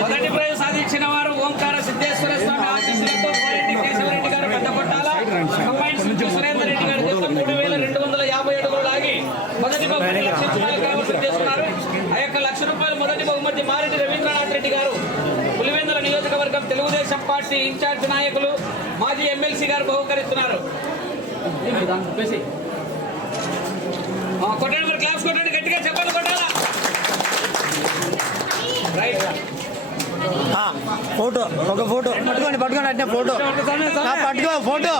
మొదటి ప్రైజ్ సాధించిన వారు ఓంకార సిద్ధేశ్వర స్వామి ఆశీస్సులతో కోరెడ్డి కేశవరెడ్డి గారు పెద్ద కొట్టాల. కంబైన్ సురేందర్ రెడ్డి గారు చేత మూడు వేల రెండు వందల యాభై అడుగులు లాగి మొదటి బహుమతి లక్ష రూపాయలు కైవసం చేసుకున్నారు ఆ యొక్క లక్ష రూపాయలు మొదటి బహుమతి మారెడ్డి రవీంద్రనాథ్ రెడ్డి గారు. పులివెందుల నియోజకవర్గం తెలుగుదేశం పార్టీ ఇన్ఛార్జ్ నాయకులు మాజీ ఎమ్మెల్సీ గారు బహుకరిస్తున్నారు. ఆ, కొట్టండి మరి క్లాప్స్ కొట్టండి గట్టిగా చెప్పండి కొట్టాలా రైట్ ఫోటో ఒక ఫోటో. పట్టుకోండి పట్టుకోండి అంటే ఫోటో. పట్టుకో ఫోటో.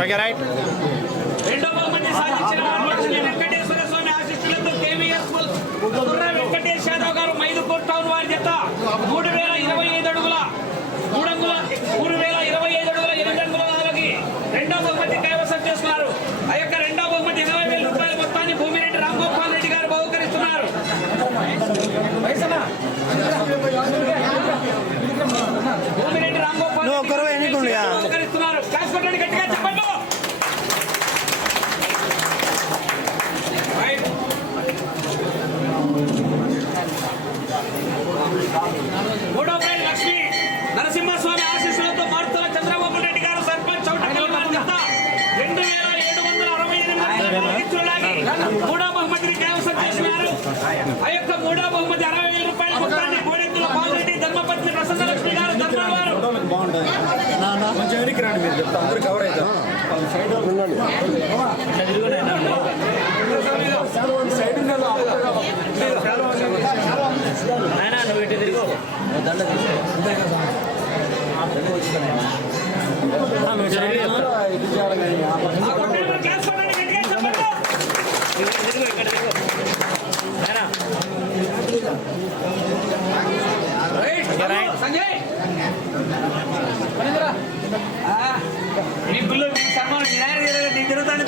Okay right. రెండో బహుమతి సాధించిన వారు శ్రీ వెంకటేశ్వర స్వామి ఆశీస్సులతో కేవీఎస్ కుర్ర వెంకటేష్ యాదవ్ గారు మైదుకూర్ టౌన్ వారి చేత మూడు వేల ఇరవై ఐదు అడుగుల మూడు అంగుల మూడు వేల ఇరవై ఐదు అడుగుల ఎనిమిది అంగుల నాలుగు రెండో బహుమతి కైవసం చేసుకున్నారు ఆ యొక్క రెండో బహుమతి ఇరవై వేల రూపాయల మొత్తాన్ని భూమిరెడ్డి రామ్ గోపాల్ రెడ్డి గారు బహుకరిస్తున్నారు భూమిరెడ్డి రామ్ గోపాల్ నువ్వు ఒక్కరు ఎన్నికుండుగా? మూడో ఆ యొక్క మూడో బహుమతి అరవై వేల రూపాయల మొత్తాన్ని కోడెత్తుల పాలరెడ్డి ధర్మపత్ని ప్రసన్న లక్ష్మి గారు ధర్మవారు. కొంచెం వెనక్కి రండి మీరు చెప్తా. అందరూ కవర్ అవుతాం ఆ కొట్టేవారు క్లాస్ కొట్టండి గట్టిగా చెప్పండి రైట్ సంజయ్ ఆ, మీ పిల్లలు మీ సన్మానం మీ నాయన దగ్గర నీకు తిరుగుతాను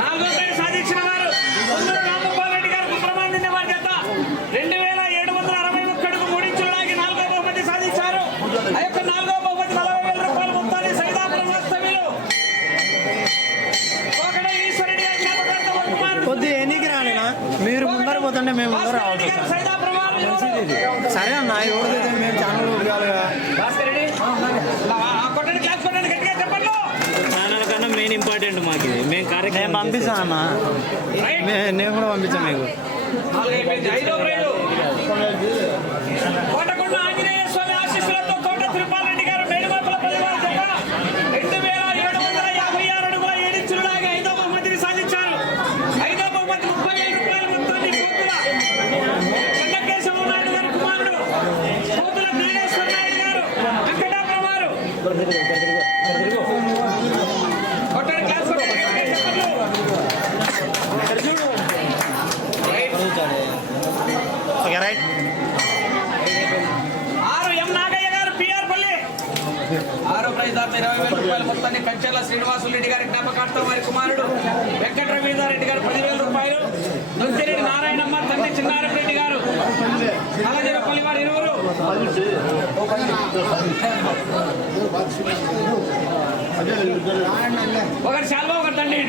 నాలుగో ప్రైజ్ సాధించిన వారు కొందరు రామగోపాల్ రెడ్డి గారు సుబ్రహ్మణ్యం వారి చేత రెండు వేల ఏడు వందల అరవై ఒక్కడుకు మూడించులాగి నాలుగో బహుమతి సాధించారు ఆ యొక్క నాలుగో బహుమతి నలభై వేల రూపాయల మొత్తాన్ని సైదాపురం వాస్తవ్యులు కోకడ ఈశ్వరుడి గారి జ్ఞాపకార్థం ఒక కుమారుడు కొద్దిగా ఎన్నికి రానినా మీరు ముందర పోతుంటే మేము ముందర రావాల్సి సరే అన్న ఎవరిదైతే మేము ఛానల్ ఛానల్ కన్నా మెయిన్ ఇంపార్టెంట్ మాకు ఇది. మేము నేను కార్యక్రమం పంపిస్తాను అన్న. నేను కూడా పంపించాను మీకు నాలుగు అయిపోయింది ఐదో ప్రైజ్ కోటకొండ ఆంజనేయ స్వామి ఆశీస్సులతో కోట తిరుపాలరెడ్డి గారు మేడిమాకుల పరివార జత రెండు వేల ఏడు వందల యాభై ఆరు అడుగుల ఏడించులాగా ఐదో బహుమతిని సాధించారు ఐదో బహుమతి ముప్పై వేల రూపాయల మొత్తాన్ని కోతుల చెన్నకేశవ నాయుడు గారి కుమారుడు కోతుల జ్ఞానేశ్వర నాయుడు గారు వెంకటాపురం వారు కొట్టండి క్లాస్ కొట్టండి గట్టిగా చెప్పండి. రైట్. ఓకే రైట్ ఆరు ఎం నాగయ్య గారు పిఆర్ పల్లి ఆరో ప్రైజ్ దాకా ఇరవై వేల రూపాయల మొత్తాన్ని కంచెల శ్రీనివాసులు రెడ్డి గారి వారి కుమారుడు వెంకట రవీంద్రారెడ్డి గారు పదివేల రూపాయలు. దొంతిరెడ్డి నారాయణమ్మ తండ్రి చిన్నారెడ్డి గారు. నల్లజరపల్లి వారి ఇరువురు. ఒకటి శాల్వా ఒకటి తండ్రి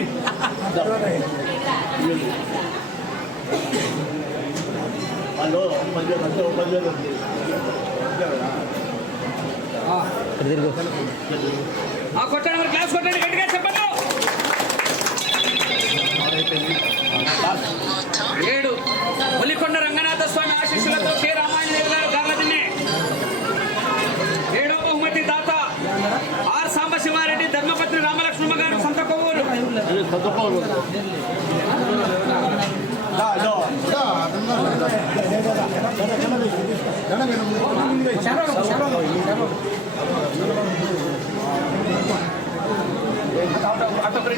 ఆ కొట్టండి మరి క్లాస్ కొట్టండి గట్టిగా చెప్పండి. ఏడు. పులికొండ రంగనాథ స్వామి ఆశీస్సులతో కె. రామాయణ గారు గార్లదిన్నే ఏడో బహుమతి దాత ఆర్. సాంబశివారెడ్డి ధర్మపత్ని రామలక్ష్మమ్మ గారు సంత కొవ్వూరు.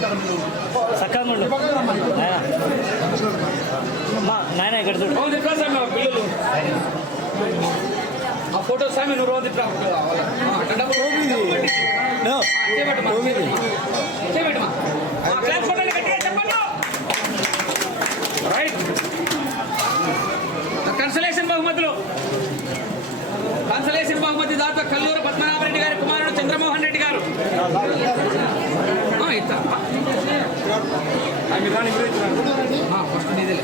చక్కగా ఉండు నాయనా. మా నాయన ఇక్కడ చూడు. ఆ ఫోటో సామి నువ్వు రోజు ఫస్ట్ నీదేలే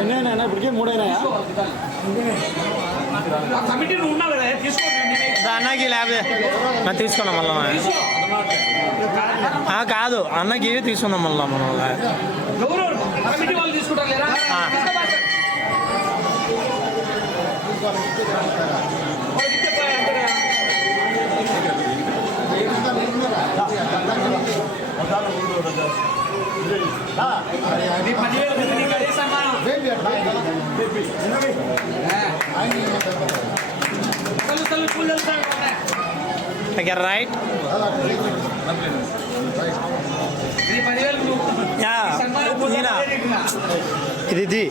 ఎన్నైనా ఇప్పటికే మూడైనాయా? కమిటీ నువ్వు ఉన్నావు కదా తీసుకోండి అన్నకి లేకపోతే నేను తీసుకున్నాం మళ్ళా కాదు అన్నకి తీసుకున్నాం మళ్ళా మనం. తీసుకుంటారు Take. Ya. Ini.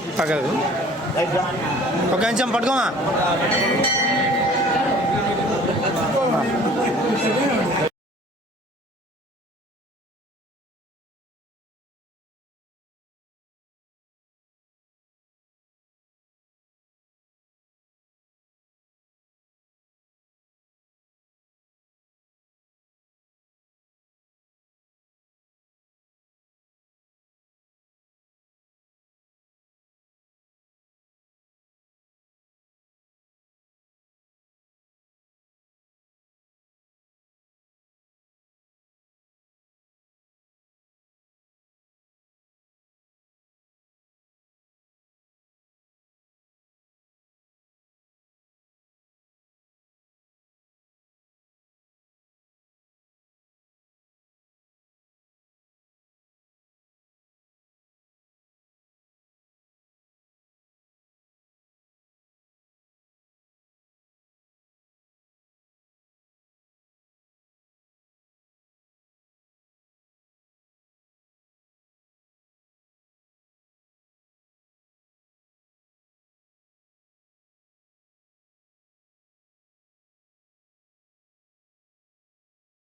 Oke, jam empat.